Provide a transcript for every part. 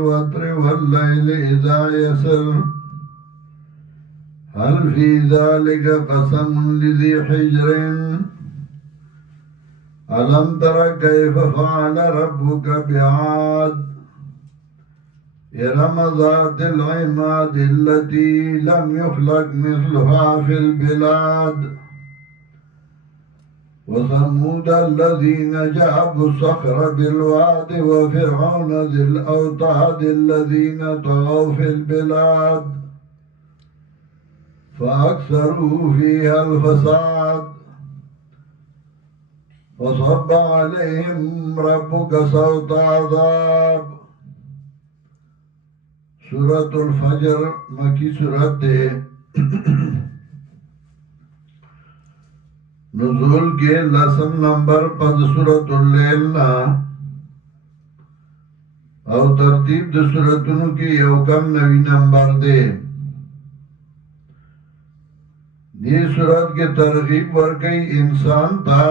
والوتر والليل إذا يسر هل في ذلك قسم لذي حجر ألم تر كيف فعل ربك بعاد إرم ذات العماد التي لم يخلق مثلها في البلاد وثمود الذين جابوا الصخر بالواد وفرعون ذي الأوتاد الذين طغوا في البلاد فأكثروا فيها الفساد فصب عليهم ربك صوت عذاب. سورة الفجر مکی سورت دے نزول کے لسم نمبر پد سورة اللیل نا او ترتیب د سورتونو کی یو کم نوی نمبر دے. دی سورت کے ترغیب ورکی انسان تا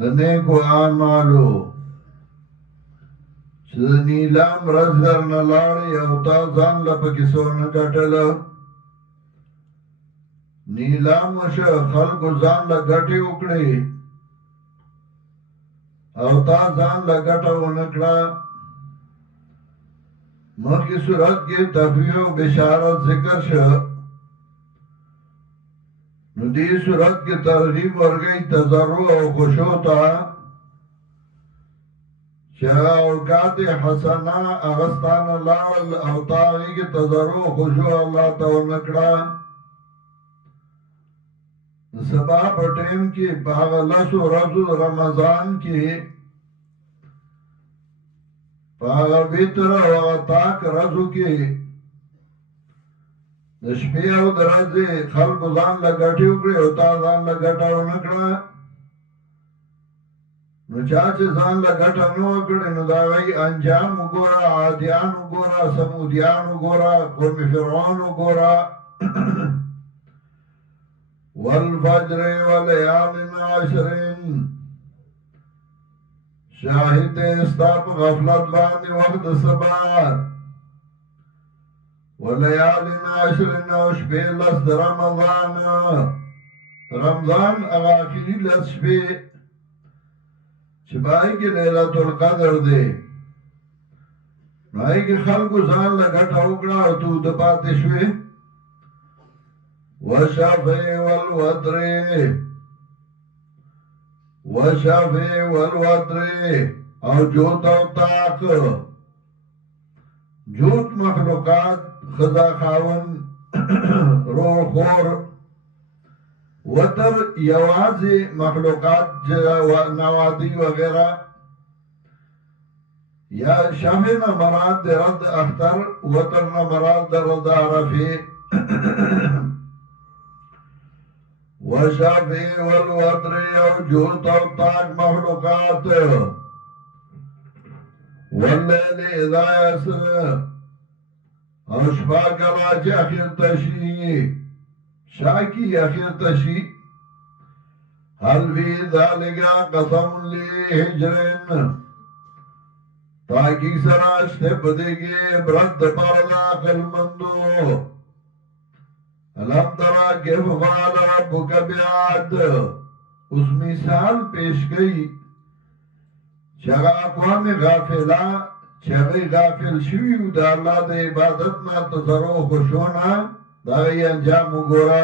دنیکو اعمالو چه نیلام رز در نلاړی او تا ځان لپکی سونه ګټل نیلام شه خلکو ځان له ګټې وکړي او تا ځان له ګټه ونه کړه. مخکې صورت کې تفریح او بشارت ذکر شه نو دې صورت کې ترغیب ورکړي تضرع او خشوع ته چې اوقات حسنه اغستانه لاړل او تا هغې کې تضرع او خشوع الله ته ونه کړه. سبا په ټیم کې په هغه لسو ورځو رمضان کې په هغه وتر او هغه تاک ورځو کې د شپې او د ورځې خلکو ځان له ګټې وکړې او تا ځان له ګټه ونه کړه. نو چا چې ځان له ګټه نه وکړې نو د هغوی انجام وګوره، عادیان وګوره، سمودیان وګوره، قوم فرعون وګوره. والفجر وليال عشر شاهد استاپ غفلت باندې وقت سبا وليال عشر او شپې لس د رمضان هغه اخري لس شپې چې پای کې لیلة القدر دی پای کې خلکو ځان له ګټه وکړه او تو د پاتې شوې. وشفع والوتر او جوت او طاق جوت مخلوقات خدا خاون روح خور وتر یوازی مخلوقات نوادی وغیرہ یا شفع نا مراد در رد اختر وتر نا مراد در رد عرفی. وشفع والوتر او جوت او طاق مخلوقات واللیل اذا یسر او شپا کلا چه اخیر تشی شاکی اخیر تشی حل فی ذالکا قسم لی حجرن تاکی سراشتے پدگی برد پردا قلمندو. علم ترا کیف فعل ربک بعاد اس مثال پیش گئی چگا اقوام غافلہ چگی غافل شویو دا اللہ دا عبادتنا تضرع خشونا دا غی انجام گورا.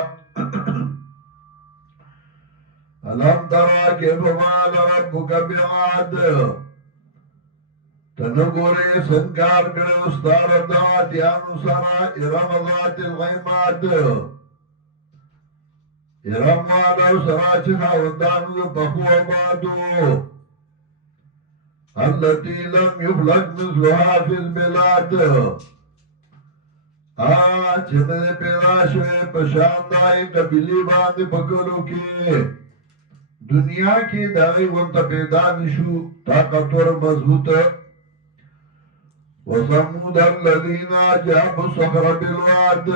علم ترا کیف فعل ربک بعاد تنگوری سنکار کرے استار دواتیانو سرا ارم ذات الغیمات ارم والاو سرا چخا وندانو پخو آبادو اللتی لم یخلق مثلها فی البلاد چند پیدا شوے پشاندائی قبیلی باند پکلو کی دنیا کی داغی ونتا پیدا نشو طاقتور مضبوط. وثمود الذين جابوا الصخر بالواد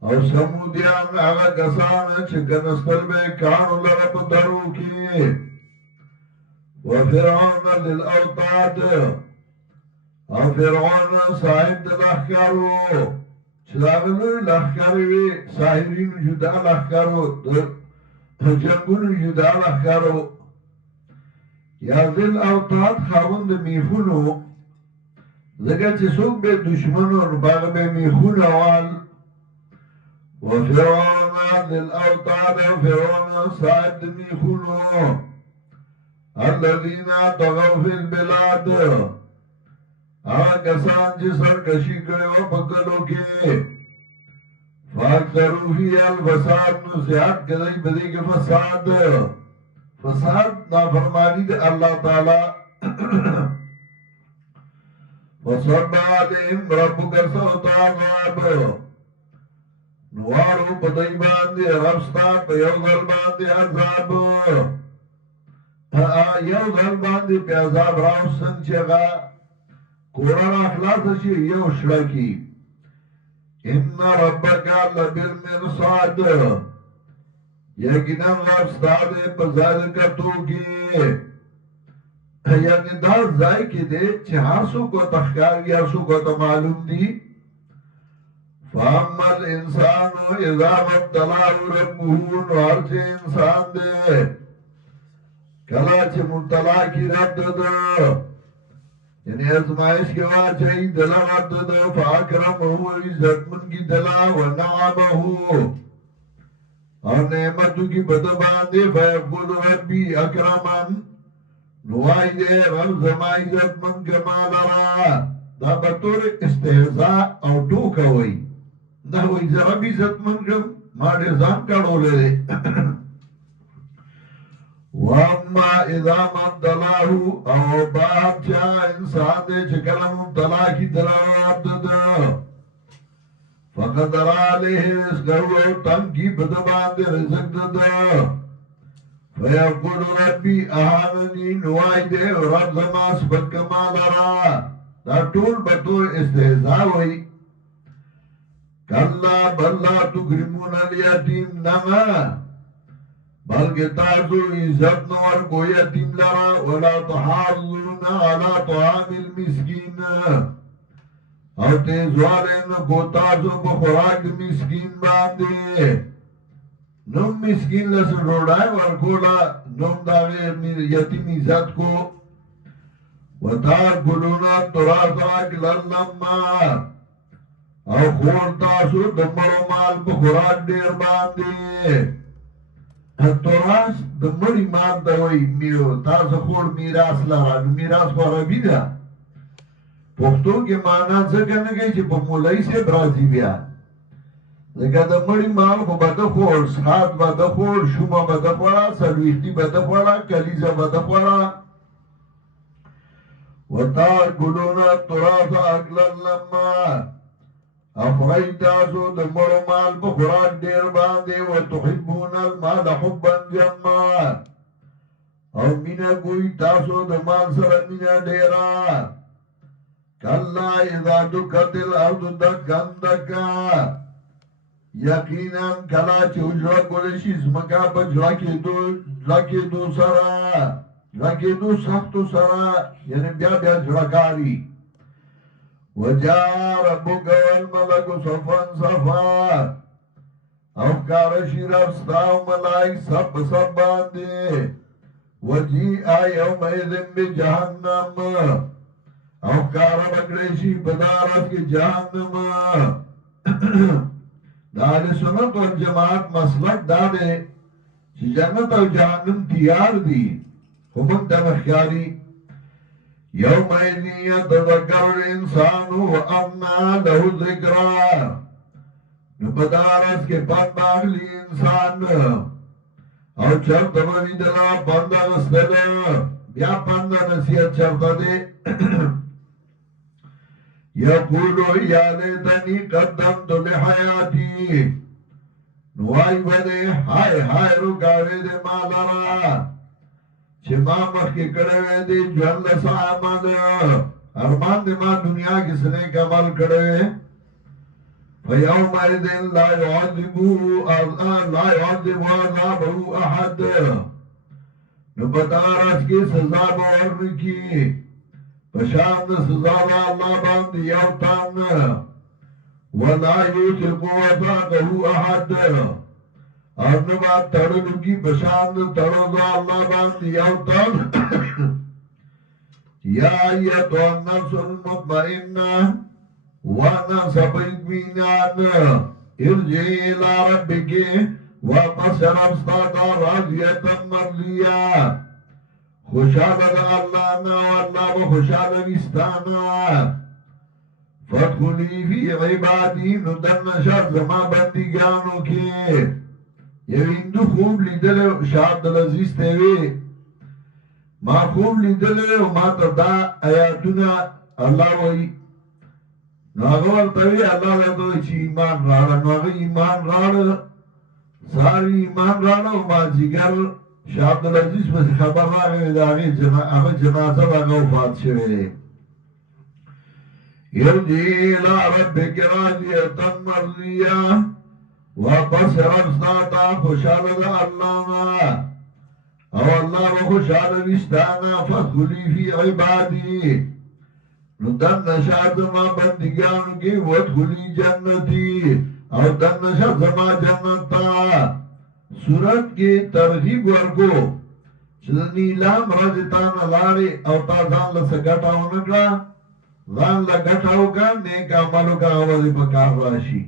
او سمودیان آغا کسان چه کنستل بے کانو لرب درو کی وفرعون ذي الأوتاد او فرعون صاحب د لښکرو چې د هغه لوی لښکرې وې ساحرینو جدا لښکرو د جنګونو جدا لښکرو یا ذي الاوتاد خاوند د میخونو ځکه چې څوک به دشمن ور باغ به میخونه وال وفرعون ذي الاوتاد فرعون صاحب د میخونو الذين طغوا في البلاد کسان چې سرکشي کړي وو په کلو کې فاکثروا فيها الفساد نو زیات کړي په دې کې فساد نافرمانی د الله تعالی وصب عليهم ربك سوط عذاب نوارو په دې باندې رب ستا په یو ځل باندې عذاب یو ځل باندې په عذاب راوستن چې هغه قرآن اخلاص شي یو شړکی ان ربک لبالمرصاد یقینا رب ستاد په ځای کتو کې یعنی دا ځای کې دې چې هر څوک کو تخکار یا څوک کو معلوم دي فاما الانسان اذا ما ابتلاه ربه نور چې انسان دې کله چې مبتلا کی رب دې یعنی ازمائش کے واجہی دلا عبد فاکرمہو عزت من کی دلا ونعمہو اور نعمتو کی بدباندے فیقود ربی اکرمن نوائی دے رب زما عزت من کمال را دا بطور استحضاء او ٹوکا ہوئی دا ہوئی رب عزت من کم ماڑے زان کڑو لے دے واما اذا مبتلاه او باب چا انسان دے چکل مبتلا کی دلاب دد فقدر علیہ رزقه تن کی بدبان دے رزق دد فیقول ربی احاننی نوائی دے رب زماس بدکمال را دا طول بطور استحضاء ہوئی کلا بلا تکرمون الیتیم نما بلکہ تاسو عزت نور کو یتیم لرا ولا تحاضرون على طعام المسکین او تیزوالین کو تاسو بخوراک مسکین باندے نم مسکین لس روڑائی ورکولا نم داغے یتیم عزت کو وتاکلون التراث اکلا لما او خور تاسو دمرو مال بخوراک دیر باندے تراث د مړي مال د وای میو تاسو خور میراث لاره میراث خورابی ده پښتو کې معنا څه کنه کې چې په مولای سي برازي بیا لکه د مړي مال خو بده خور سات بده خور شومه بده خورا سلويختي بده خورا کلیزه بده خورا وتاکلون التراث اکلا لما اخرج تاسو د مړو مال په خوراک ډیر باندې وتحبون المال حبا جما او مینا کوئی تاسو د مال سره مینا ډیرا کلا اذا دکت الارض دکا دکا یقینا کلا چې اجرا کول شي زمکا په جلا کې دو سختو سره یعنی بیا جړکاری وجاء ربك والملك صفا صفا او کارشی رب ستاو ملائک سب باندے وجیء یومئذ بجہنم او کارا بکریشی بدارت کی جہنم دار سنت و جماعت مسلک دادے چی جنت او جہنم تیار دی ہمن دمخیاری یومئذ یتذکر الانسان وانا له ذکرا نبدارس کے پاک باغلی انسان او چرت بوی دلا پاندا نستد بیا پاندا نصیحت چرتا دے یقولو یا لیتنی قدمت لحیاتی نوائی بدے ہائے رکاوے دے مالارا چې ما مخکې کړی وی دی ژوند له څه ارمان دی ما دنیا کې څه نیک عمل کړی وی فیومئذ لا يعذب عذابه احد نو بدارت کی سزا بورن کی پشاند سزا دا اللہ باند یو تان ولا یوثق وثاقه احد اور نبا تڑلو کی پشاند تڑو دا اللہ باند یو تان یا ایتو النفس المطمئنہ وانا سبیت مینان ارجعی الى ربکی واپس ربستاتا راضیتا مرضیہ خوشحال دا اللہ نا واللہ و خوشحال وستانا فادخلی فی عبادی ندن شر زما بندگانو کے یو اندو خوب لیدل شاہ عبدالعزیز تیوی ما خوب لیدل ما تا دا آیاتونا اللہ وی ناغور تاوی اللہ لدو چی ایمان راڑا ناغی ایمان راڑا ساری ایمان راڑا و ما جگر شاہ عبدالعزیز بس خبر راگوی داغی جنازہ داغا وفات شوئے یرجی الى ربک راضیتا مرضیہ واپس ربستاتا خوشحال دا اللہ نا او اللہ و خوشحال وستانا فادخلی فی عبادی ندن نشاد ما بندگان کی وادخلی جنتی او دن نشاد ما جنتا سورت کی ترغیب ورکو چل نیلام رجتان لاری او تا زان لسا گٹاو نکلا زان لگٹاو کا نیک عملو کا آوازی پکار راشی